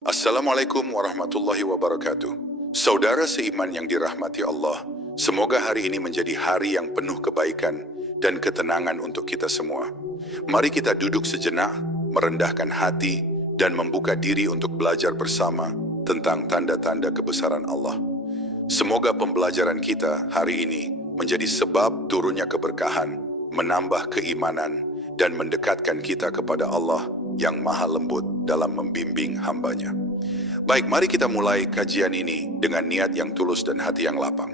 Assalamualaikum warahmatullahi wabarakatuh. Saudara seiman yang dirahmati Allah, semoga hari ini menjadi hari yang penuh kebaikan dan ketenangan untuk kita semua. Mari kita duduk sejenak, merendahkan hati, dan membuka diri untuk belajar bersama tentang tanda-tanda kebesaran Allah. Semoga pembelajaran kita hari ini menjadi sebab turunnya keberkahan, menambah keimanan, dan mendekatkan kita kepada Allah yang maha lembut dalam membimbing hambanya. Baik, mari kita mulai kajian ini dengan niat yang tulus dan hati yang lapang.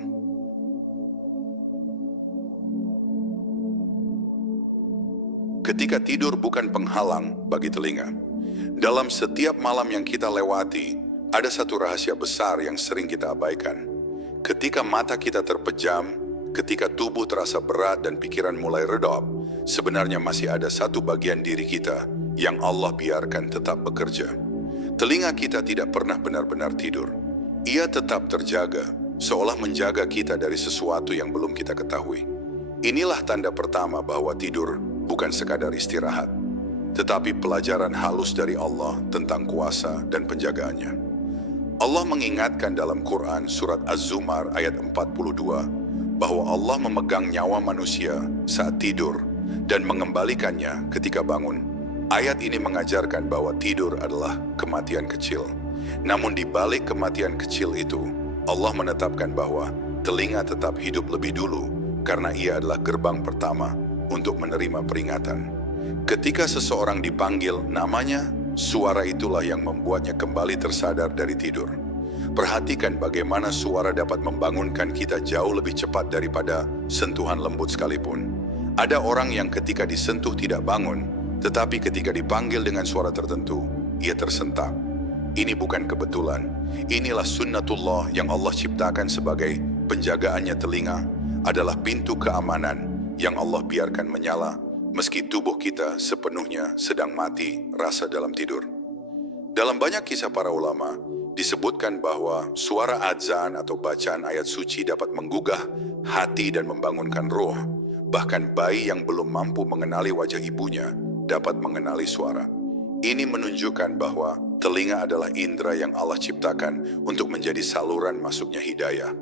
Ketika tidur bukan penghalang bagi telinga. Dalam setiap malam yang kita lewati, ada satu rahasia besar yang sering kita abaikan. Ketika mata kita terpejam, ketika tubuh terasa berat dan pikiran mulai redop, sebenarnya masih ada satu bagian diri kita yang Allah biarkan tetap bekerja. Telinga kita tidak pernah benar-benar tidur. Ia tetap terjaga, seolah menjaga kita dari sesuatu yang belum kita ketahui. Inilah tanda pertama bahwa tidur bukan sekadar istirahat, tetapi pelajaran halus dari Allah tentang kuasa dan penjagaannya. Allah mengingatkan dalam Quran surat Az-Zumar ayat 42 bahwa Allah memegang nyawa manusia saat tidur dan mengembalikannya ketika bangun. Ayat ini mengajarkan bahwa tidur adalah kematian kecil. Namun di balik kematian kecil itu, Allah menetapkan bahwa telinga tetap hidup lebih dulu karena ia adalah gerbang pertama untuk menerima peringatan. Ketika seseorang dipanggil namanya, suara itulah yang membuatnya kembali tersadar dari tidur. Perhatikan bagaimana suara dapat membangunkan kita jauh lebih cepat daripada sentuhan lembut sekalipun. Ada orang yang ketika disentuh tidak bangun, tetapi ketika dipanggil dengan suara tertentu, ia tersentak. Ini bukan kebetulan. Inilah sunnatullah yang Allah ciptakan sebagai penjagaannya. Telinga adalah pintu keamanan yang Allah biarkan menyala meski tubuh kita sepenuhnya sedang mati rasa dalam tidur. Dalam banyak kisah para ulama, disebutkan bahwa suara adzan atau bacaan ayat suci dapat menggugah hati dan membangunkan roh. Bahkan bayi yang belum mampu mengenali wajah ibunya dapat mengenali suara. Ini menunjukkan bahwa telinga adalah indera yang Allah ciptakan untuk menjadi saluran masuknya hidayah.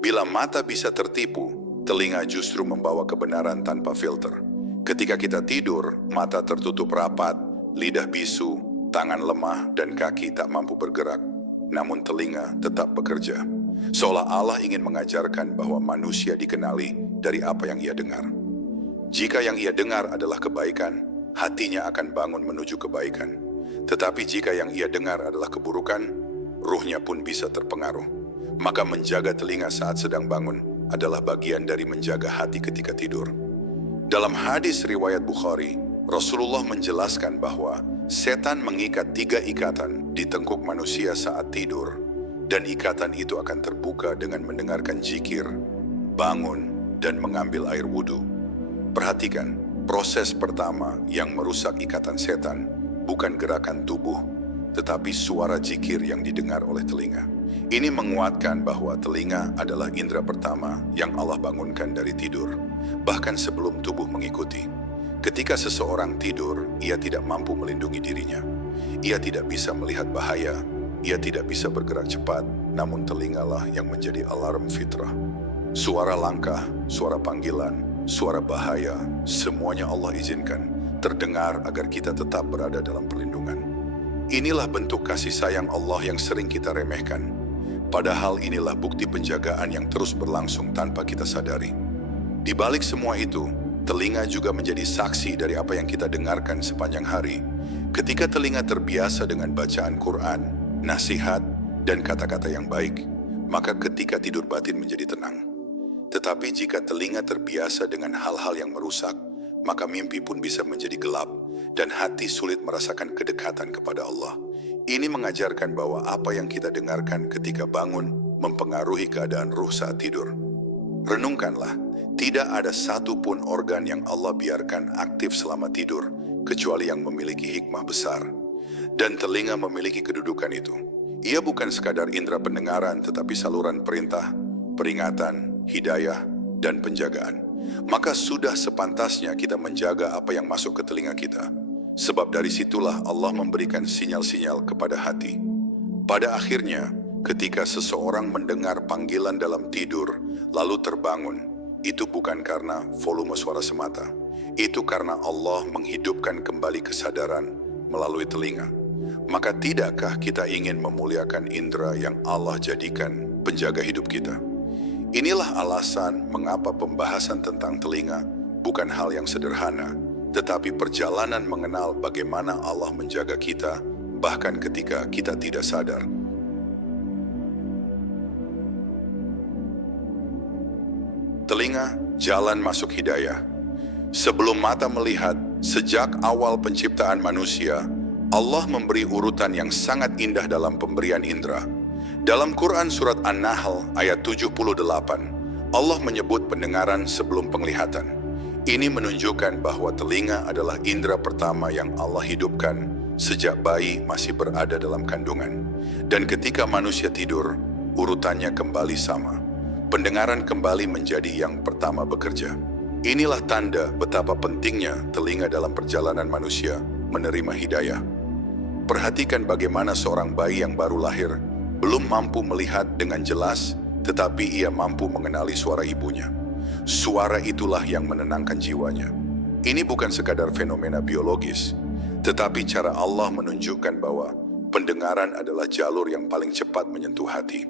Bila mata bisa tertipu, telinga justru membawa kebenaran tanpa filter. Ketika kita tidur, mata tertutup rapat, lidah bisu, tangan lemah, dan kaki tak mampu bergerak. Namun telinga tetap bekerja. Seolah Allah ingin mengajarkan bahwa manusia dikenali dari apa yang ia dengar. Jika yang ia dengar adalah kebaikan, hatinya akan bangun menuju kebaikan. Tetapi jika yang ia dengar adalah keburukan, ruhnya pun bisa terpengaruh. Maka menjaga telinga saat sedang bangun adalah bagian dari menjaga hati ketika tidur. Dalam hadis riwayat Bukhari, Rasulullah menjelaskan bahwa setan mengikat 3 ikatan di tengkuk manusia saat tidur, dan ikatan itu akan terbuka dengan mendengarkan zikir, bangun, dan mengambil air wudhu. Perhatikan, proses pertama yang merusak ikatan setan bukan gerakan tubuh, tetapi suara zikir yang didengar oleh telinga. Ini menguatkan bahwa telinga adalah indera pertama yang Allah bangunkan dari tidur, bahkan sebelum tubuh mengikuti. Ketika seseorang tidur, ia tidak mampu melindungi dirinya. Ia tidak bisa melihat bahaya, ia tidak bisa bergerak cepat, namun telingalah yang menjadi alarm fitrah. Suara langkah, suara panggilan, suara bahaya, semuanya Allah izinkan terdengar agar kita tetap berada dalam perlindungan. Inilah bentuk kasih sayang Allah yang sering kita remehkan. Padahal inilah bukti penjagaan yang terus berlangsung tanpa kita sadari. Di balik semua itu, telinga juga menjadi saksi dari apa yang kita dengarkan sepanjang hari. Ketika telinga terbiasa dengan bacaan Quran, nasihat, dan kata-kata yang baik, maka ketika tidur batin menjadi tenang. Tetapi jika telinga terbiasa dengan hal-hal yang merusak, maka mimpi pun bisa menjadi gelap dan hati sulit merasakan kedekatan kepada Allah. Ini mengajarkan bahwa apa yang kita dengarkan ketika bangun mempengaruhi keadaan ruh saat tidur. Renungkanlah, tidak ada satu pun organ yang Allah biarkan aktif selama tidur, kecuali yang memiliki hikmah besar. Dan telinga memiliki kedudukan itu. Ia bukan sekadar indera pendengaran, tetapi saluran perintah, peringatan, hidayah, dan penjagaan. Maka sudah sepantasnya kita menjaga apa yang masuk ke telinga kita. sebab dari situlah Allah memberikan sinyal-sinyal kepada hati. Pada akhirnya, ketika seseorang mendengar panggilan dalam tidur, lalu terbangun, itu bukan karena volume suara semata. Itu karena Allah menghidupkan kembali kesadaran melalui telinga. Maka tidakkah kita ingin memuliakan indera yang Allah jadikan penjaga hidup kita? Inilah alasan mengapa pembahasan tentang telinga bukan hal yang sederhana, tetapi perjalanan mengenal bagaimana Allah menjaga kita, bahkan ketika kita tidak sadar. Telinga, jalan masuk hidayah. Sebelum mata melihat, sejak awal penciptaan manusia, Allah memberi urutan yang sangat indah dalam pemberian indera. Dalam Quran Surat An-Nahl ayat 78, Allah menyebut pendengaran sebelum penglihatan. Ini menunjukkan bahwa telinga adalah indera pertama yang Allah hidupkan sejak bayi masih berada dalam kandungan. Dan ketika manusia tidur, urutannya kembali sama. Pendengaran kembali menjadi yang pertama bekerja. Inilah tanda betapa pentingnya telinga dalam perjalanan manusia menerima hidayah. Perhatikan bagaimana seorang bayi yang baru lahir belum mampu melihat dengan jelas, tetapi ia mampu mengenali suara ibunya. Suara itulah yang menenangkan jiwanya. Ini bukan sekadar fenomena biologis, tetapi cara Allah menunjukkan bahwa pendengaran adalah jalur yang paling cepat menyentuh hati.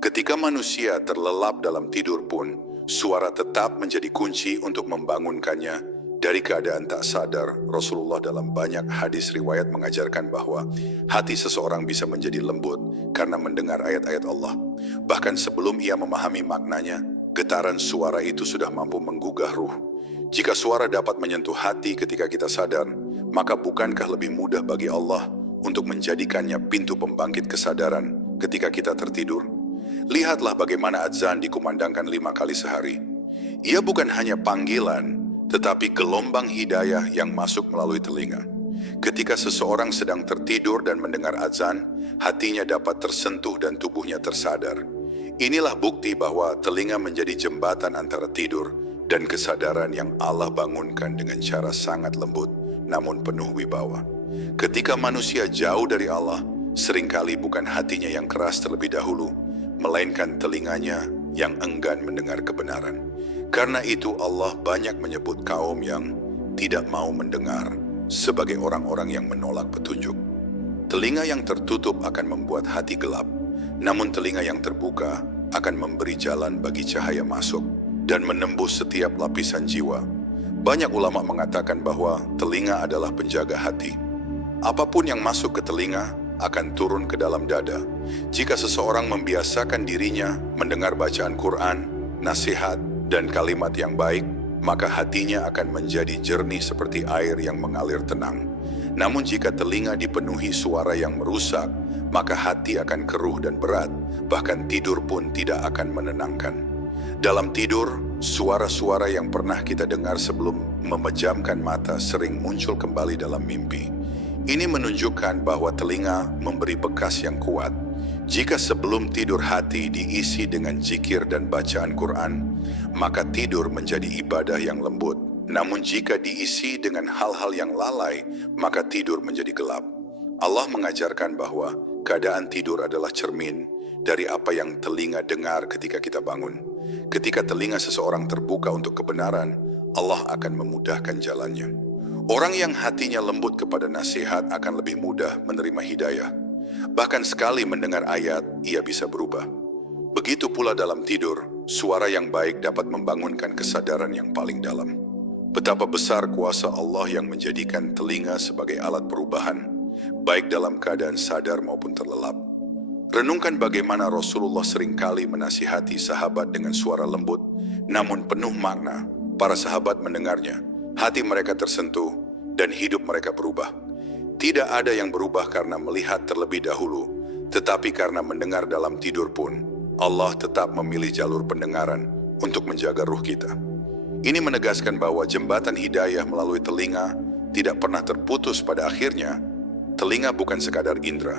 Ketika manusia terlelap dalam tidur pun, suara tetap menjadi kunci untuk membangunkannya. Dari keadaan tak sadar, Rasulullah dalam banyak hadis riwayat mengajarkan bahwa hati seseorang bisa menjadi lembut karena mendengar ayat-ayat Allah. Bahkan sebelum ia memahami maknanya, getaran suara itu sudah mampu menggugah ruh. Jika suara dapat menyentuh hati ketika kita sadar, maka bukankah lebih mudah bagi Allah untuk menjadikannya pintu pembangkit kesadaran ketika kita tertidur? Lihatlah bagaimana adzan dikumandangkan 5 kali sehari. Ia bukan hanya panggilan, tetapi gelombang hidayah yang masuk melalui telinga. Ketika seseorang sedang tertidur dan mendengar azan, hatinya dapat tersentuh dan tubuhnya tersadar. Inilah bukti bahwa telinga menjadi jembatan antara tidur dan kesadaran yang Allah bangunkan dengan cara sangat lembut, namun penuh wibawa. Ketika manusia jauh dari Allah, seringkali bukan hatinya yang keras terlebih dahulu, melainkan telinganya yang enggan mendengar kebenaran. Karena itu Allah banyak menyebut kaum yang tidak mau mendengar sebagai orang-orang yang menolak petunjuk. Telinga yang tertutup akan membuat hati gelap, namun telinga yang terbuka akan memberi jalan bagi cahaya masuk dan menembus setiap lapisan jiwa. Banyak ulama mengatakan bahwa telinga adalah penjaga hati. Apapun yang masuk ke telinga akan turun ke dalam dada. Jika seseorang membiasakan dirinya mendengar bacaan Quran, nasihat, dan kalimat yang baik, maka hatinya akan menjadi jernih seperti air yang mengalir tenang. Namun jika telinga dipenuhi suara yang merusak, maka hati akan keruh dan berat, bahkan tidur pun tidak akan menenangkan. Dalam tidur, suara-suara yang pernah kita dengar sebelum memejamkan mata sering muncul kembali dalam mimpi. Ini menunjukkan bahwa telinga memberi bekas yang kuat. Jika sebelum tidur hati diisi dengan zikir dan bacaan Quran, maka tidur menjadi ibadah yang lembut. Namun jika diisi dengan hal-hal yang lalai, maka tidur menjadi gelap. Allah mengajarkan bahwa keadaan tidur adalah cermin dari apa yang telinga dengar ketika kita bangun. Ketika telinga seseorang terbuka untuk kebenaran, Allah akan memudahkan jalannya. Orang yang hatinya lembut kepada nasihat akan lebih mudah menerima hidayah. Bahkan sekali mendengar ayat, ia bisa berubah. Begitu pula dalam tidur, suara yang baik dapat membangunkan kesadaran yang paling dalam. Betapa besar kuasa Allah yang menjadikan telinga sebagai alat perubahan, baik dalam keadaan sadar maupun terlelap. Renungkan bagaimana Rasulullah seringkali menasihati sahabat dengan suara lembut, namun penuh makna. Para sahabat mendengarnya, hati mereka tersentuh, dan hidup mereka berubah. Tidak ada yang berubah karena melihat terlebih dahulu, tetapi karena mendengar dalam tidur pun, Allah tetap memilih jalur pendengaran untuk menjaga ruh kita. Ini menegaskan bahwa jembatan hidayah melalui telinga tidak pernah terputus pada akhirnya. Telinga bukan sekadar indera.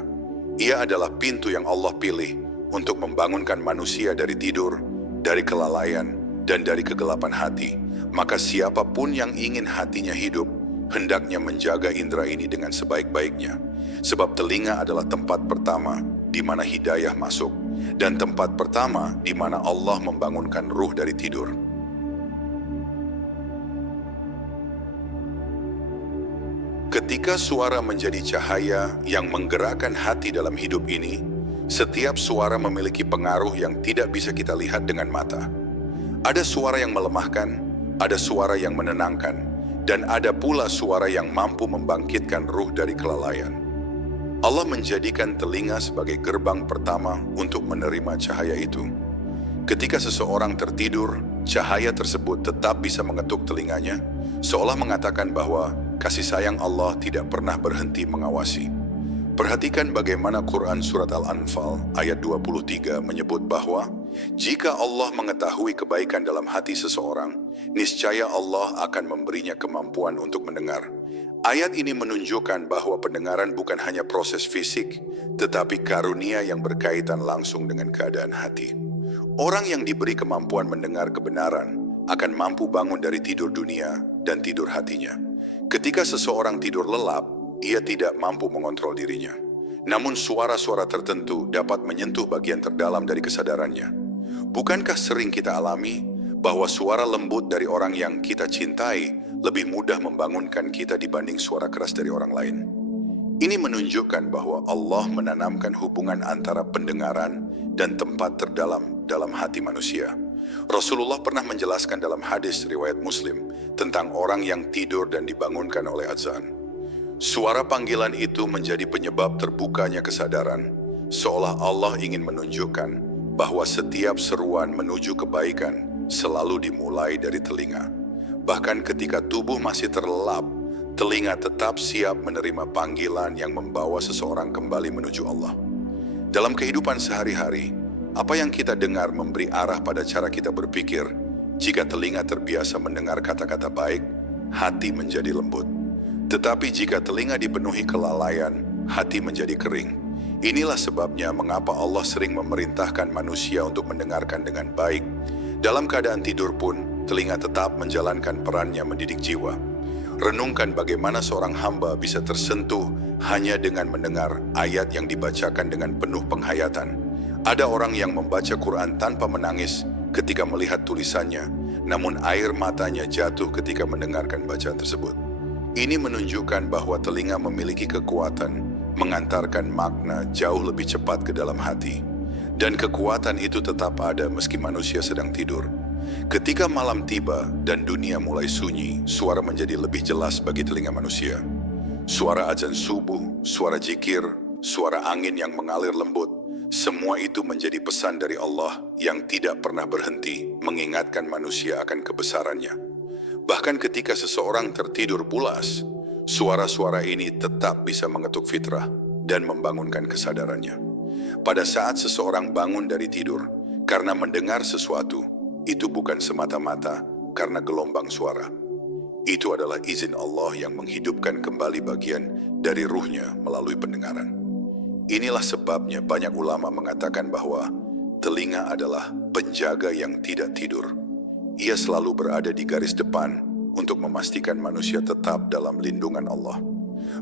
Ia adalah pintu yang Allah pilih untuk membangunkan manusia dari tidur, dari kelalaian, dan dari kegelapan hati. Maka siapapun yang ingin hatinya hidup hendaknya menjaga indera ini dengan sebaik-baiknya. Sebab telinga adalah tempat pertama di mana hidayah masuk, dan tempat pertama di mana Allah membangunkan ruh dari tidur. Ketika suara menjadi cahaya yang menggerakkan hati dalam hidup ini, setiap suara memiliki pengaruh yang tidak bisa kita lihat dengan mata. Ada suara yang melemahkan, ada suara yang menenangkan, dan ada pula suara yang mampu membangkitkan ruh dari kelalaian. Allah menjadikan telinga sebagai gerbang pertama untuk menerima cahaya itu. Ketika seseorang tertidur, cahaya tersebut tetap bisa mengetuk telinganya, seolah mengatakan bahwa kasih sayang Allah tidak pernah berhenti mengawasi. Perhatikan bagaimana Quran Surat Al-Anfal ayat 23 menyebut bahwa jika Allah mengetahui kebaikan dalam hati seseorang, niscaya Allah akan memberinya kemampuan untuk mendengar. Ayat ini menunjukkan bahwa pendengaran bukan hanya proses fisik, tetapi karunia yang berkaitan langsung dengan keadaan hati. Orang yang diberi kemampuan mendengar kebenaran akan mampu bangun dari tidur dunia dan tidur hatinya. Ketika seseorang tidur lelap, ia tidak mampu mengontrol dirinya. Namun suara-suara tertentu dapat menyentuh bagian terdalam dari kesadarannya. Bukankah sering kita alami bahwa suara lembut dari orang yang kita cintai lebih mudah membangunkan kita dibanding suara keras dari orang lain? Ini menunjukkan bahwa Allah menanamkan hubungan antara pendengaran dan tempat terdalam dalam hati manusia. Rasulullah pernah menjelaskan dalam hadis riwayat Muslim tentang orang yang tidur dan dibangunkan oleh azan. Suara panggilan itu menjadi penyebab terbukanya kesadaran, seolah Allah ingin menunjukkan bahwa setiap seruan menuju kebaikan selalu dimulai dari telinga. Bahkan ketika tubuh masih terlelap, telinga tetap siap menerima panggilan yang membawa seseorang kembali menuju Allah. Dalam kehidupan sehari-hari, apa yang kita dengar memberi arah pada cara kita berpikir. Jika telinga terbiasa mendengar kata-kata baik, hati menjadi lembut. Tetapi jika telinga dipenuhi kelalaian, hati menjadi kering. Inilah sebabnya mengapa Allah sering memerintahkan manusia untuk mendengarkan dengan baik. Dalam keadaan tidur pun, telinga tetap menjalankan perannya mendidik jiwa. Renungkan bagaimana seorang hamba bisa tersentuh hanya dengan mendengar ayat yang dibacakan dengan penuh penghayatan. Ada orang yang membaca Quran tanpa menangis ketika melihat tulisannya, namun air matanya jatuh ketika mendengarkan bacaan tersebut. Ini menunjukkan bahwa telinga memiliki kekuatan mengantarkan makna jauh lebih cepat ke dalam hati. Dan kekuatan itu tetap ada meski manusia sedang tidur. Ketika malam tiba dan dunia mulai sunyi, suara menjadi lebih jelas bagi telinga manusia. Suara azan subuh, suara zikir, suara angin yang mengalir lembut, semua itu menjadi pesan dari Allah yang tidak pernah berhenti mengingatkan manusia akan kebesarannya. Bahkan ketika seseorang tertidur pulas, suara-suara ini tetap bisa mengetuk fitrah dan membangunkan kesadarannya. Pada saat seseorang bangun dari tidur karena mendengar sesuatu, itu bukan semata-mata karena gelombang suara. Itu adalah izin Allah yang menghidupkan kembali bagian dari ruhnya melalui pendengaran. Inilah sebabnya banyak ulama mengatakan bahwa telinga adalah penjaga yang tidak tidur. Ia selalu berada di garis depan untuk memastikan manusia tetap dalam lindungan Allah.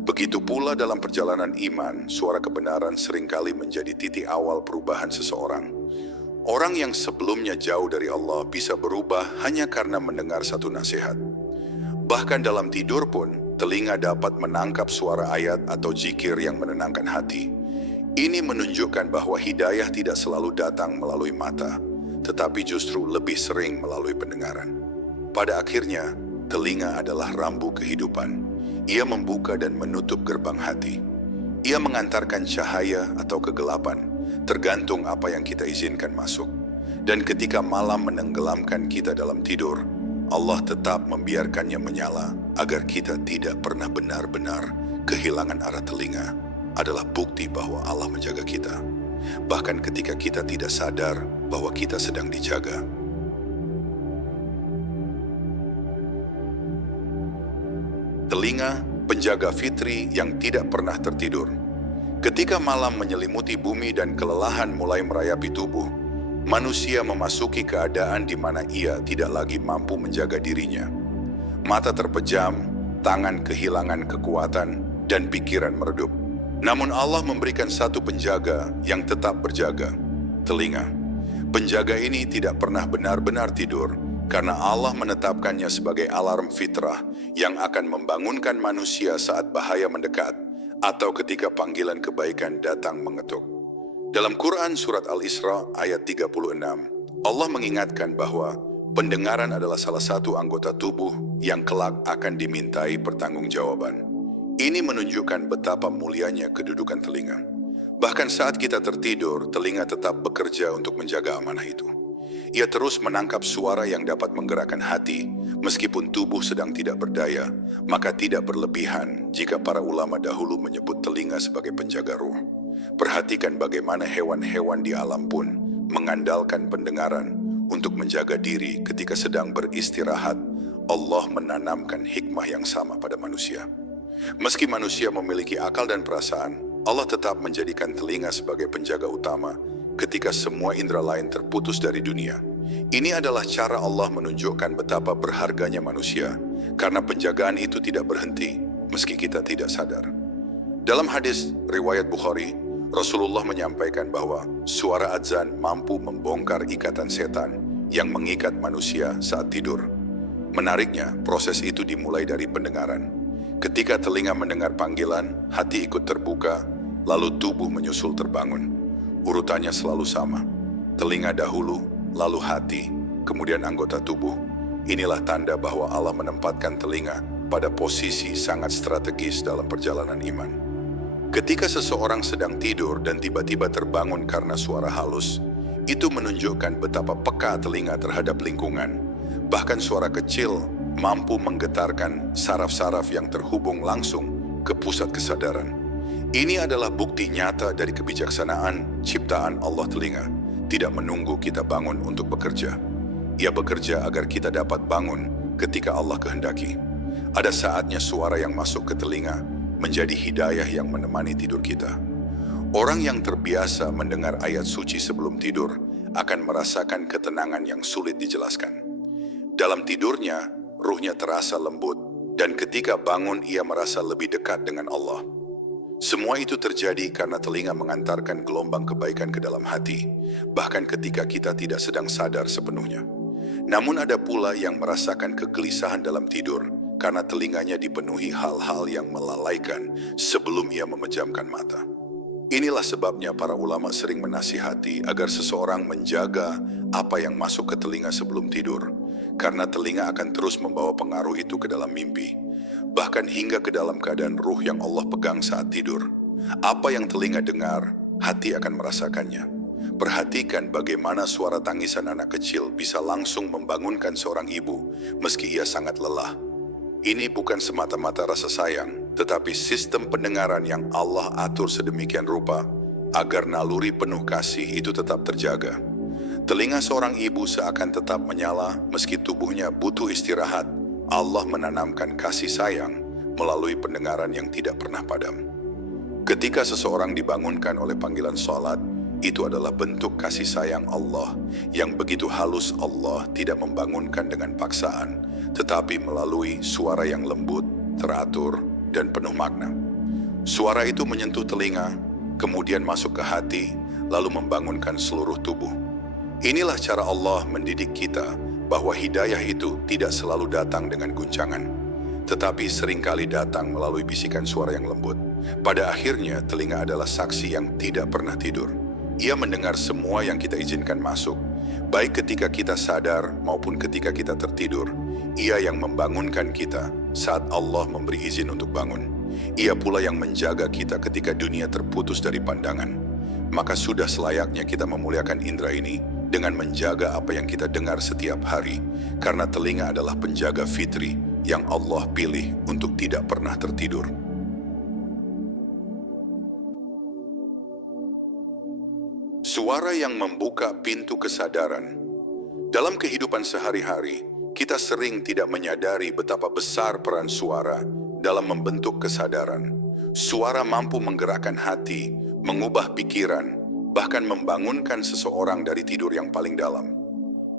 Begitu pula dalam perjalanan iman, suara kebenaran seringkali menjadi titik awal perubahan seseorang. Orang yang sebelumnya jauh dari Allah bisa berubah hanya karena mendengar satu nasihat. Bahkan dalam tidur pun, telinga dapat menangkap suara ayat atau zikir yang menenangkan hati. Ini menunjukkan bahwa hidayah tidak selalu datang melalui mata, tetapi justru lebih sering melalui pendengaran. Pada akhirnya, telinga adalah rambu kehidupan. Ia membuka dan menutup gerbang hati. Ia mengantarkan cahaya atau kegelapan, tergantung apa yang kita izinkan masuk. Dan ketika malam menenggelamkan kita dalam tidur, Allah tetap membiarkannya menyala agar kita tidak pernah benar-benar kehilangan arah telinga. Adalah bukti bahwa Allah menjaga kita. Bahkan ketika kita tidak sadar bahwa kita sedang dijaga. Telinga, penjaga fitri yang tidak pernah tertidur. Ketika malam menyelimuti bumi dan kelelahan mulai merayapi tubuh, manusia memasuki keadaan di mana ia tidak lagi mampu menjaga dirinya. Mata terpejam, tangan kehilangan kekuatan, dan pikiran meredup. Namun Allah memberikan satu penjaga yang tetap berjaga, telinga. Penjaga ini tidak pernah benar-benar tidur, karena Allah menetapkannya sebagai alarm fitrah yang akan membangunkan manusia saat bahaya mendekat, atau ketika panggilan kebaikan datang mengetuk. Dalam Quran Surat Al-Isra ayat 36, Allah mengingatkan bahwa pendengaran adalah salah satu anggota tubuh yang kelak akan dimintai pertanggungjawaban. Ini menunjukkan betapa mulianya kedudukan telinga. Bahkan saat kita tertidur, telinga tetap bekerja untuk menjaga amanah itu. Ia terus menangkap suara yang dapat menggerakkan hati, meskipun tubuh sedang tidak berdaya, maka tidak berlebihan jika para ulama dahulu menyebut telinga sebagai penjaga ruh. Perhatikan bagaimana hewan-hewan di alam pun mengandalkan pendengaran untuk menjaga diri ketika sedang beristirahat. Allah menanamkan hikmah yang sama pada manusia. Meski manusia memiliki akal dan perasaan, Allah tetap menjadikan telinga sebagai penjaga utama ketika semua indera lain terputus dari dunia. Ini adalah cara Allah menunjukkan betapa berharganya manusia, karena penjagaan itu tidak berhenti meski kita tidak sadar. Dalam hadis riwayat Bukhari, Rasulullah menyampaikan bahwa suara adzan mampu membongkar ikatan setan yang mengikat manusia saat tidur. Menariknya, proses itu dimulai dari pendengaran. Ketika telinga mendengar panggilan, hati ikut terbuka, lalu tubuh menyusul terbangun. Urutannya selalu sama. Telinga dahulu, lalu hati, kemudian anggota tubuh. Inilah tanda bahwa Allah menempatkan telinga pada posisi sangat strategis dalam perjalanan iman. Ketika seseorang sedang tidur dan tiba-tiba terbangun karena suara halus, itu menunjukkan betapa peka telinga terhadap lingkungan. Bahkan suara kecil mampu menggetarkan saraf-saraf yang terhubung langsung ke pusat kesadaran. Ini adalah bukti nyata dari kebijaksanaan ciptaan Allah telinga. Tidak menunggu kita bangun untuk bekerja. Ia bekerja agar kita dapat bangun ketika Allah kehendaki. Ada saatnya suara yang masuk ke telinga menjadi hidayah yang menemani tidur kita. Orang yang terbiasa mendengar ayat suci sebelum tidur akan merasakan ketenangan yang sulit dijelaskan. Dalam tidurnya, ruhnya terasa lembut, dan ketika bangun ia merasa lebih dekat dengan Allah. Semua itu terjadi karena telinga mengantarkan gelombang kebaikan ke dalam hati, bahkan ketika kita tidak sedang sadar sepenuhnya. Namun ada pula yang merasakan kegelisahan dalam tidur, karena telinganya dipenuhi hal-hal yang melalaikan sebelum ia memejamkan mata. Inilah sebabnya para ulama sering menasihati agar seseorang menjaga apa yang masuk ke telinga sebelum tidur, karena telinga akan terus membawa pengaruh itu ke dalam mimpi, bahkan hingga ke dalam keadaan ruh yang Allah pegang saat tidur. Apa yang telinga dengar, hati akan merasakannya. Perhatikan bagaimana suara tangisan anak kecil bisa langsung membangunkan seorang ibu meski ia sangat lelah. Ini bukan semata-mata rasa sayang, tetapi sistem pendengaran yang Allah atur sedemikian rupa agar naluri penuh kasih itu tetap terjaga. Telinga seorang ibu seakan tetap menyala meski tubuhnya butuh istirahat. Allah menanamkan kasih sayang melalui pendengaran yang tidak pernah padam. Ketika seseorang dibangunkan oleh panggilan salat, itu adalah bentuk kasih sayang Allah yang begitu halus. Allah tidak membangunkan dengan paksaan, tetapi melalui suara yang lembut, teratur, dan penuh makna. Suara itu menyentuh telinga, kemudian masuk ke hati, lalu membangunkan seluruh tubuh. Inilah cara Allah mendidik kita bahwa hidayah itu tidak selalu datang dengan guncangan, tetapi seringkali datang melalui bisikan suara yang lembut. Pada akhirnya, telinga adalah saksi yang tidak pernah tidur. Ia mendengar semua yang kita izinkan masuk, baik ketika kita sadar maupun ketika kita tertidur. Ia yang membangunkan kita saat Allah memberi izin untuk bangun. Ia pula yang menjaga kita ketika dunia terputus dari pandangan. Maka sudah selayaknya kita memuliakan indera ini dengan menjaga apa yang kita dengar setiap hari, karena telinga adalah penjaga fitri yang Allah pilih untuk tidak pernah tertidur. Suara yang membuka pintu kesadaran. Dalam kehidupan sehari-hari, kita sering tidak menyadari betapa besar peran suara dalam membentuk kesadaran. Suara mampu menggerakkan hati, mengubah pikiran, bahkan membangunkan seseorang dari tidur yang paling dalam.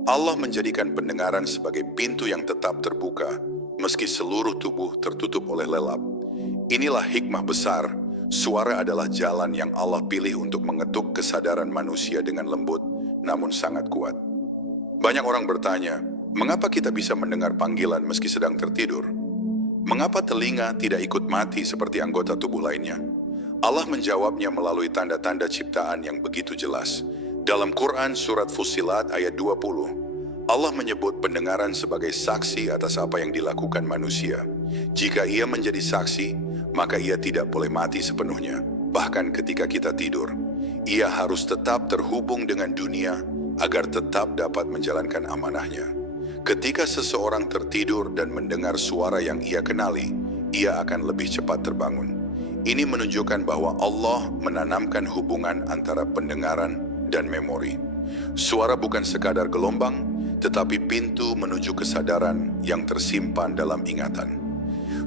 Allah menjadikan pendengaran sebagai pintu yang tetap terbuka meski seluruh tubuh tertutup oleh lelap. Inilah hikmah besar. Suara adalah jalan yang Allah pilih untuk mengetuk kesadaran manusia dengan lembut, namun sangat kuat. Banyak orang bertanya, mengapa kita bisa mendengar panggilan meski sedang tertidur? Mengapa telinga tidak ikut mati seperti anggota tubuh lainnya? Allah menjawabnya melalui tanda-tanda ciptaan yang begitu jelas. Dalam Quran surat Fussilat ayat 20, Allah menyebut pendengaran sebagai saksi atas apa yang dilakukan manusia. Jika ia menjadi saksi, maka ia tidak boleh mati sepenuhnya. Bahkan ketika kita tidur, ia harus tetap terhubung dengan dunia agar tetap dapat menjalankan amanahnya. Ketika seseorang tertidur dan mendengar suara yang ia kenali, ia akan lebih cepat terbangun. Ini menunjukkan bahwa Allah menanamkan hubungan antara pendengaran dan memori. Suara bukan sekadar gelombang, tetapi pintu menuju kesadaran yang tersimpan dalam ingatan.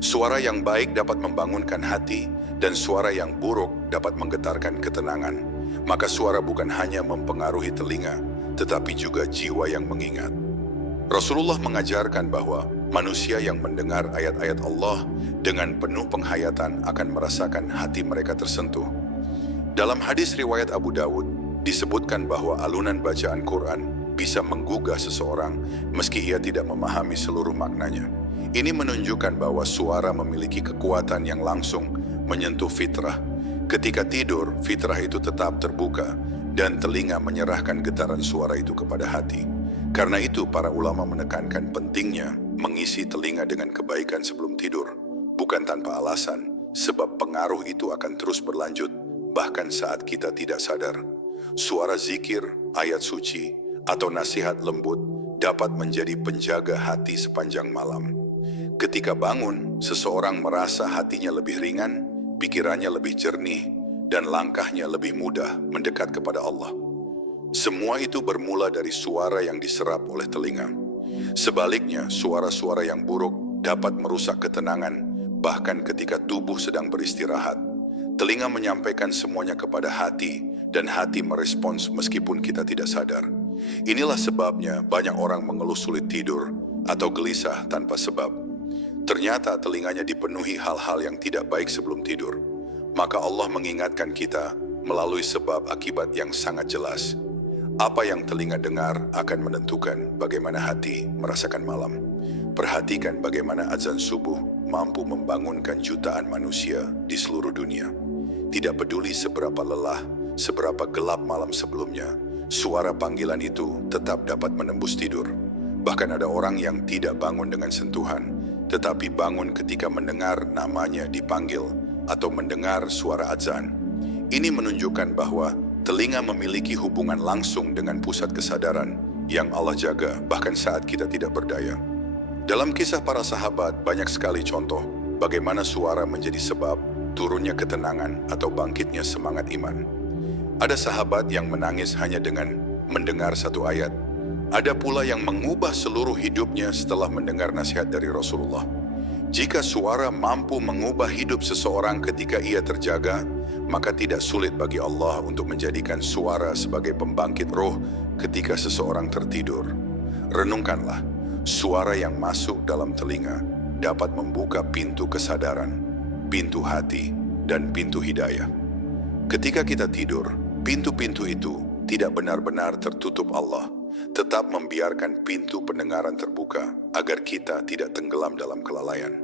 Suara yang baik dapat membangunkan hati, dan suara yang buruk dapat menggetarkan ketenangan. Maka suara bukan hanya mempengaruhi telinga, tetapi juga jiwa yang mengingat. Rasulullah mengajarkan bahwa manusia yang mendengar ayat-ayat Allah dengan penuh penghayatan akan merasakan hati mereka tersentuh. Dalam hadis riwayat Abu Dawud, disebutkan bahwa alunan bacaan Quran bisa menggugah seseorang meski ia tidak memahami seluruh maknanya. Ini menunjukkan bahwa suara memiliki kekuatan yang langsung menyentuh fitrah. Ketika tidur, fitrah itu tetap terbuka dan telinga menyerahkan getaran suara itu kepada hati. Karena itu, para ulama menekankan pentingnya mengisi telinga dengan kebaikan sebelum tidur. Bukan tanpa alasan, sebab pengaruh itu akan terus berlanjut, bahkan saat kita tidak sadar. Suara zikir, ayat suci, atau nasihat lembut dapat menjadi penjaga hati sepanjang malam. Ketika bangun, seseorang merasa hatinya lebih ringan, pikirannya lebih jernih, dan langkahnya lebih mudah mendekat kepada Allah. Semua itu bermula dari suara yang diserap oleh telinga. Sebaliknya, suara-suara yang buruk dapat merusak ketenangan, bahkan ketika tubuh sedang beristirahat. Telinga menyampaikan semuanya kepada hati, dan hati merespons meskipun kita tidak sadar. Inilah sebabnya banyak orang mengeluh sulit tidur atau gelisah tanpa sebab. Ternyata telinganya dipenuhi hal-hal yang tidak baik sebelum tidur. Maka Allah mengingatkan kita melalui sebab akibat yang sangat jelas. Apa yang telinga dengar akan menentukan bagaimana hati merasakan malam. Perhatikan bagaimana azan subuh mampu membangunkan jutaan manusia di seluruh dunia. Tidak peduli seberapa lelah, seberapa gelap malam sebelumnya, suara panggilan itu tetap dapat menembus tidur. Bahkan ada orang yang tidak bangun dengan sentuhan, tetapi bangun ketika mendengar namanya dipanggil atau mendengar suara azan. Ini menunjukkan bahwa telinga memiliki hubungan langsung dengan pusat kesadaran yang Allah jaga bahkan saat kita tidak berdaya. Dalam kisah para sahabat banyak sekali contoh bagaimana suara menjadi sebab turunnya ketenangan atau bangkitnya semangat iman. Ada sahabat yang menangis hanya dengan mendengar satu ayat. Ada pula yang mengubah seluruh hidupnya setelah mendengar nasihat dari Rasulullah. Jika suara mampu mengubah hidup seseorang ketika ia terjaga, maka tidak sulit bagi Allah untuk menjadikan suara sebagai pembangkit roh ketika seseorang tertidur. Renungkanlah, suara yang masuk dalam telinga dapat membuka pintu kesadaran, pintu hati, dan pintu hidayah. Ketika kita tidur, pintu-pintu itu tidak benar-benar tertutup Allah, tetap membiarkan pintu pendengaran terbuka agar kita tidak tenggelam dalam kelalaian.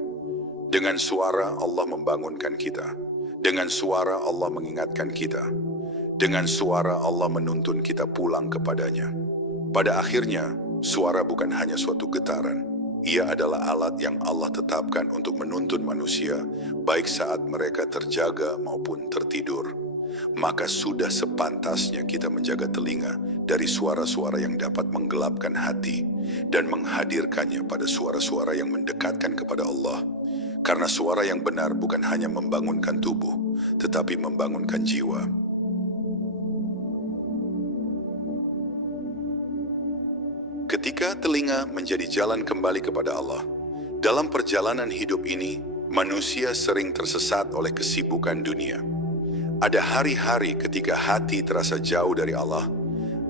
Dengan suara Allah membangunkan kita. Dengan suara Allah mengingatkan kita. Dengan suara Allah menuntun kita pulang kepadanya. Pada akhirnya, suara bukan hanya suatu getaran. Ia adalah alat yang Allah tetapkan untuk menuntun manusia, baik saat mereka terjaga maupun tertidur. Maka sudah sepantasnya kita menjaga telinga dari suara-suara yang dapat menggelapkan hati dan menghadirkannya pada suara-suara yang mendekatkan kepada Allah. Karena suara yang benar bukan hanya membangunkan tubuh, tetapi membangunkan jiwa. Ketika telinga menjadi jalan kembali kepada Allah, dalam perjalanan hidup ini, manusia sering tersesat oleh kesibukan dunia. Ada hari-hari ketika hati terasa jauh dari Allah.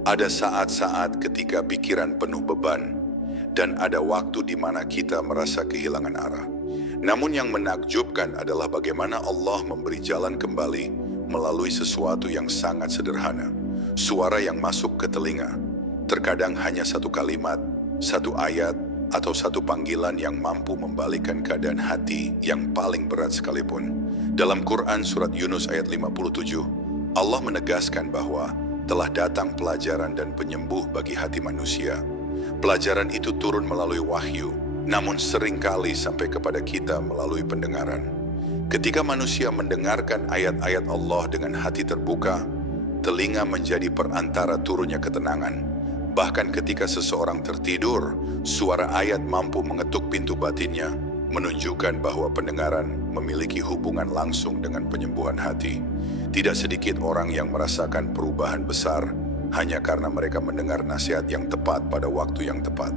Ada saat-saat ketika pikiran penuh beban. dan ada waktu di mana kita merasa kehilangan arah. Namun yang menakjubkan adalah bagaimana Allah memberi jalan kembali melalui sesuatu yang sangat sederhana. Suara yang masuk ke telinga, terkadang hanya satu kalimat, satu ayat, atau satu panggilan yang mampu membalikkan keadaan hati yang paling berat sekalipun. Dalam Quran surat Yunus ayat 57, Allah menegaskan bahwa telah datang pelajaran dan penyembuh bagi hati manusia. Pelajaran itu turun melalui wahyu, namun seringkali sampai kepada kita melalui pendengaran. Ketika manusia mendengarkan ayat-ayat Allah dengan hati terbuka, telinga menjadi perantara turunnya ketenangan. Bahkan ketika seseorang tertidur, suara ayat mampu mengetuk pintu batinnya, menunjukkan bahwa pendengaran memiliki hubungan langsung dengan penyembuhan hati. Tidak sedikit orang yang merasakan perubahan besar hanya karena mereka mendengar nasihat yang tepat pada waktu yang tepat.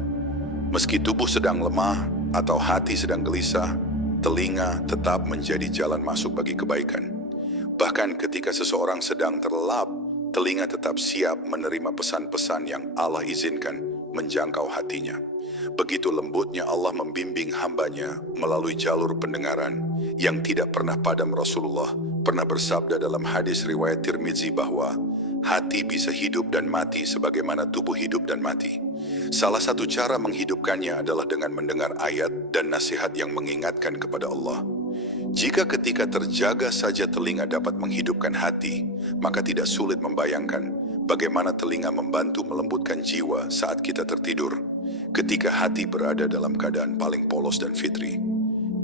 Meski tubuh sedang lemah atau hati sedang gelisah, telinga tetap menjadi jalan masuk bagi kebaikan. Bahkan ketika seseorang sedang terlelap, telinga tetap siap menerima pesan-pesan yang Allah izinkan menjangkau hatinya. Begitu lembutnya Allah membimbing hambanya melalui jalur pendengaran yang tidak pernah padam. Rasulullah pernah bersabda dalam hadis riwayat Tirmizi bahwa hati bisa hidup dan mati sebagaimana tubuh hidup dan mati. Salah satu cara menghidupkannya adalah dengan mendengar ayat dan nasihat yang mengingatkan kepada Allah. Jika ketika terjaga saja telinga dapat menghidupkan hati, maka tidak sulit membayangkan bagaimana telinga membantu melembutkan jiwa saat kita tertidur, ketika hati berada dalam keadaan paling polos dan fitri.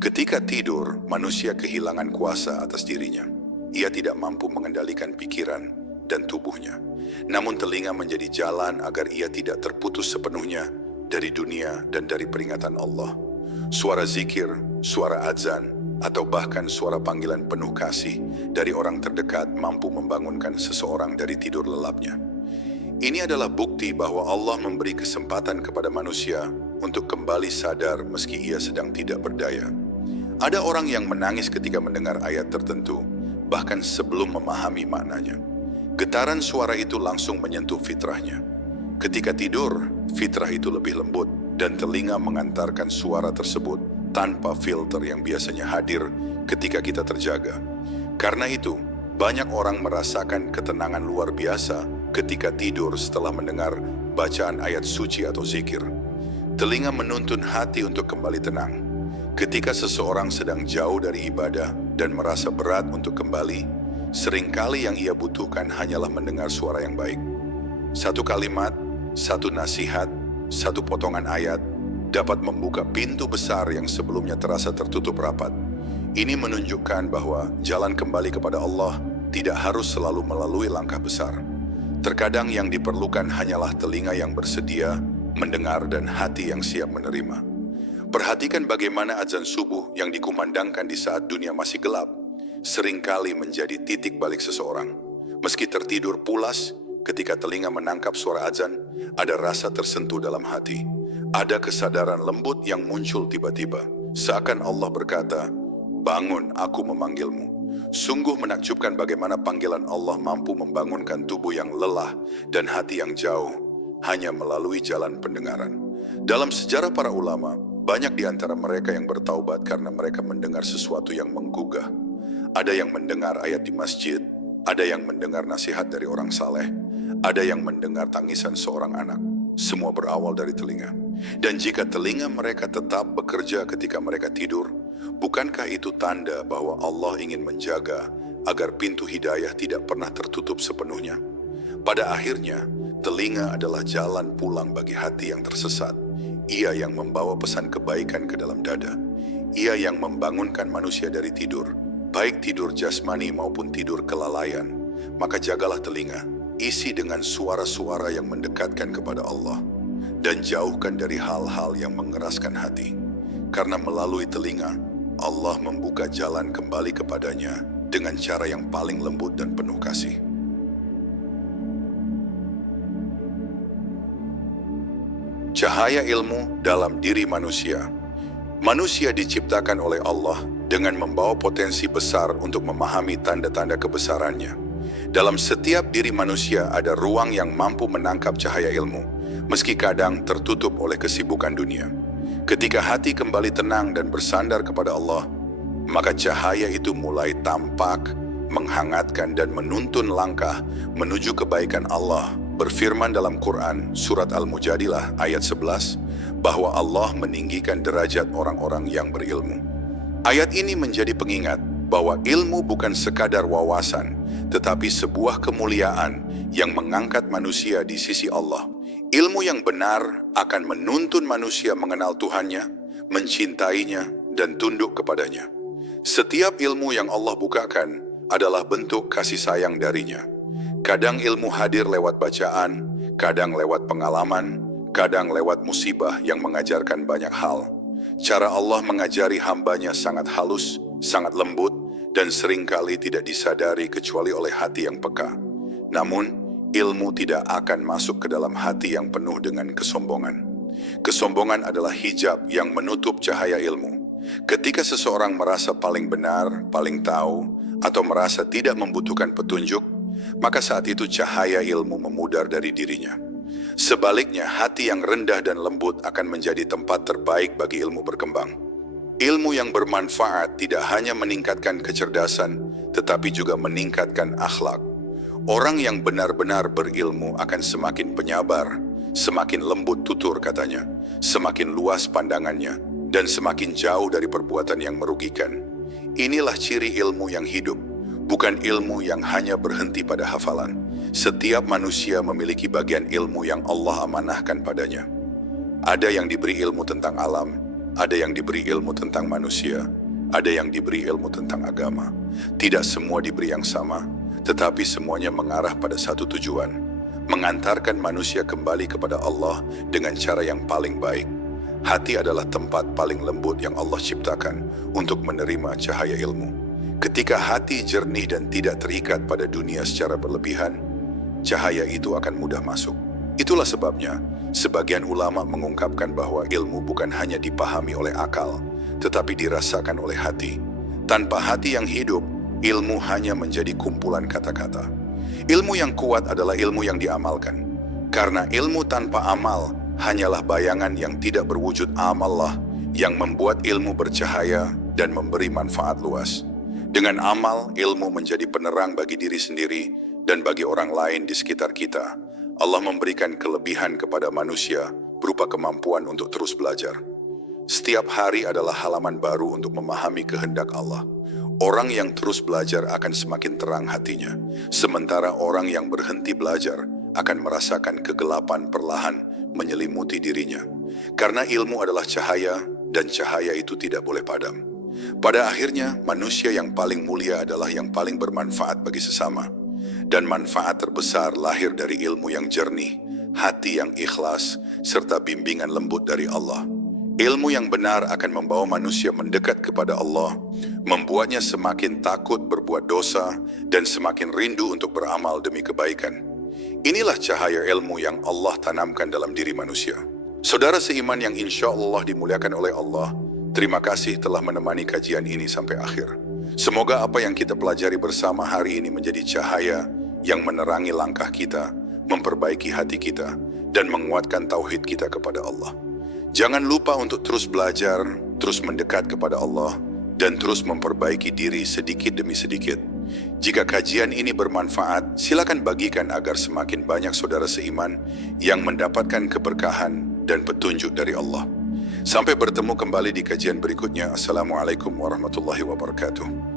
Ketika tidur, manusia kehilangan kuasa atas dirinya. Ia tidak mampu mengendalikan pikiran dan tubuhnya. Namun telinga menjadi jalan agar ia tidak terputus sepenuhnya dari dunia dan dari peringatan Allah. Suara zikir, suara azan, atau bahkan suara panggilan penuh kasih dari orang terdekat mampu membangunkan seseorang dari tidur lelapnya. Ini adalah bukti bahwa Allah memberi kesempatan kepada manusia untuk kembali sadar meski ia sedang tidak berdaya. Ada orang yang menangis ketika mendengar ayat tertentu, bahkan sebelum memahami maknanya. Getaran suara itu langsung menyentuh fitrahnya. Ketika tidur, fitrah itu lebih lembut dan telinga mengantarkan suara tersebut tanpa filter yang biasanya hadir ketika kita terjaga. Karena itu, banyak orang merasakan ketenangan luar biasa ketika tidur setelah mendengar bacaan ayat suci atau zikir. Telinga menuntun hati untuk kembali tenang. Ketika seseorang sedang jauh dari ibadah dan merasa berat untuk kembali, seringkali yang ia butuhkan hanyalah mendengar suara yang baik. Satu kalimat, satu nasihat, satu potongan ayat dapat membuka pintu besar yang sebelumnya terasa tertutup rapat. Ini menunjukkan bahwa jalan kembali kepada Allah tidak harus selalu melalui langkah besar. Terkadang yang diperlukan hanyalah telinga yang bersedia mendengar dan hati yang siap menerima. Perhatikan bagaimana azan subuh yang dikumandangkan di saat dunia masih gelap seringkali menjadi titik balik seseorang. Meski tertidur pulas, ketika telinga menangkap suara azan, ada rasa tersentuh dalam hati. Ada kesadaran lembut yang muncul tiba-tiba, seakan Allah berkata, "Bangun, aku memanggilmu." Sungguh menakjubkan bagaimana panggilan Allah mampu membangunkan tubuh yang lelah dan hati yang jauh hanya melalui jalan pendengaran. Dalam sejarah para ulama, banyak di antara mereka yang bertaubat karena mereka mendengar sesuatu yang menggugah. Ada yang mendengar ayat di masjid, ada yang mendengar nasihat dari orang saleh, ada yang mendengar tangisan seorang anak. Semua berawal dari telinga. Dan jika telinga mereka tetap bekerja ketika mereka tidur, bukankah itu tanda bahwa Allah ingin menjaga agar pintu hidayah tidak pernah tertutup sepenuhnya? Pada akhirnya, telinga adalah jalan pulang bagi hati yang tersesat. Ia yang membawa pesan kebaikan ke dalam dada. Ia yang membangunkan manusia dari tidur, baik tidur jasmani maupun tidur kelalaian. Maka jagalah telinga, isi dengan suara-suara yang mendekatkan kepada Allah, dan jauhkan dari hal-hal yang mengeraskan hati. Karena melalui telinga, Allah membuka jalan kembali kepadanya dengan cara yang paling lembut dan penuh kasih. Cahaya ilmu dalam diri manusia. Manusia diciptakan oleh Allah dengan membawa potensi besar untuk memahami tanda-tanda kebesarannya. Dalam setiap diri manusia ada ruang yang mampu menangkap cahaya ilmu. meski kadang tertutup oleh kesibukan dunia. Ketika hati kembali tenang dan bersandar kepada Allah, maka cahaya itu mulai tampak, menghangatkan dan menuntun langkah menuju kebaikan Allah. Berfirman dalam Quran, surat Al-Mujadilah ayat 11, bahwa Allah meninggikan derajat orang-orang yang berilmu. Ayat ini menjadi pengingat bahwa ilmu bukan sekadar wawasan, tetapi sebuah kemuliaan yang mengangkat manusia di sisi Allah. Ilmu yang benar akan menuntun manusia mengenal Tuhannya, mencintainya, dan tunduk kepadanya. Setiap ilmu yang Allah bukakan adalah bentuk kasih sayang darinya. Kadang ilmu hadir lewat bacaan, kadang lewat pengalaman, kadang lewat musibah yang mengajarkan banyak hal. Cara Allah mengajari hambanya sangat halus, sangat lembut, dan seringkali tidak disadari kecuali oleh hati yang peka. Namun, ilmu tidak akan masuk ke dalam hati yang penuh dengan kesombongan. Kesombongan adalah hijab yang menutup cahaya ilmu. Ketika seseorang merasa paling benar, paling tahu, atau merasa tidak membutuhkan petunjuk, maka saat itu cahaya ilmu memudar dari dirinya. Sebaliknya, hati yang rendah dan lembut akan menjadi tempat terbaik bagi ilmu berkembang. Ilmu yang bermanfaat tidak hanya meningkatkan kecerdasan, tetapi juga meningkatkan akhlak. Orang yang benar-benar berilmu akan semakin penyabar, semakin lembut tutur katanya, semakin luas pandangannya, dan semakin jauh dari perbuatan yang merugikan. Inilah ciri ilmu yang hidup, bukan ilmu yang hanya berhenti pada hafalan. Setiap manusia memiliki bagian ilmu yang Allah amanahkan padanya. Ada yang diberi ilmu tentang alam, ada yang diberi ilmu tentang manusia, ada yang diberi ilmu tentang agama. Tidak semua diberi yang sama, tetapi semuanya mengarah pada satu tujuan, mengantarkan manusia kembali kepada Allah dengan cara yang paling baik. Hati adalah tempat paling lembut yang Allah ciptakan untuk menerima cahaya ilmu. Ketika hati jernih dan tidak terikat pada dunia secara berlebihan, cahaya itu akan mudah masuk. Itulah sebabnya, sebagian ulama mengungkapkan bahwa ilmu bukan hanya dipahami oleh akal, tetapi dirasakan oleh hati. Tanpa hati yang hidup, ilmu hanya menjadi kumpulan kata-kata. Ilmu yang kuat adalah ilmu yang diamalkan. Karena ilmu tanpa amal hanyalah bayangan yang tidak berwujud. Amallah yang membuat ilmu bercahaya dan memberi manfaat luas. Dengan amal, ilmu menjadi penerang bagi diri sendiri dan bagi orang lain di sekitar kita. Allah memberikan kelebihan kepada manusia berupa kemampuan untuk terus belajar. Setiap hari adalah halaman baru untuk memahami kehendak Allah. Orang yang terus belajar akan semakin terang hatinya, sementara orang yang berhenti belajar akan merasakan kegelapan perlahan menyelimuti dirinya. Karena ilmu adalah cahaya, dan cahaya itu tidak boleh padam. Pada akhirnya, manusia yang paling mulia adalah yang paling bermanfaat bagi sesama. Dan manfaat terbesar lahir dari ilmu yang jernih, hati yang ikhlas, serta bimbingan lembut dari Allah. Ilmu yang benar akan membawa manusia mendekat kepada Allah, membuatnya semakin takut berbuat dosa, dan semakin rindu untuk beramal demi kebaikan. Inilah cahaya ilmu yang Allah tanamkan dalam diri manusia. Saudara seiman yang insya Allah dimuliakan oleh Allah, terima kasih telah menemani kajian ini sampai akhir. Semoga apa yang kita pelajari bersama hari ini menjadi cahaya yang menerangi langkah kita, memperbaiki hati kita, dan menguatkan tauhid kita kepada Allah. Jangan lupa untuk terus belajar, terus mendekat kepada Allah, dan terus memperbaiki diri sedikit demi sedikit. Jika kajian ini bermanfaat, silakan bagikan agar semakin banyak saudara seiman yang mendapatkan keberkahan dan petunjuk dari Allah. Sampai bertemu kembali di kajian berikutnya. Assalamualaikum warahmatullahi wabarakatuh.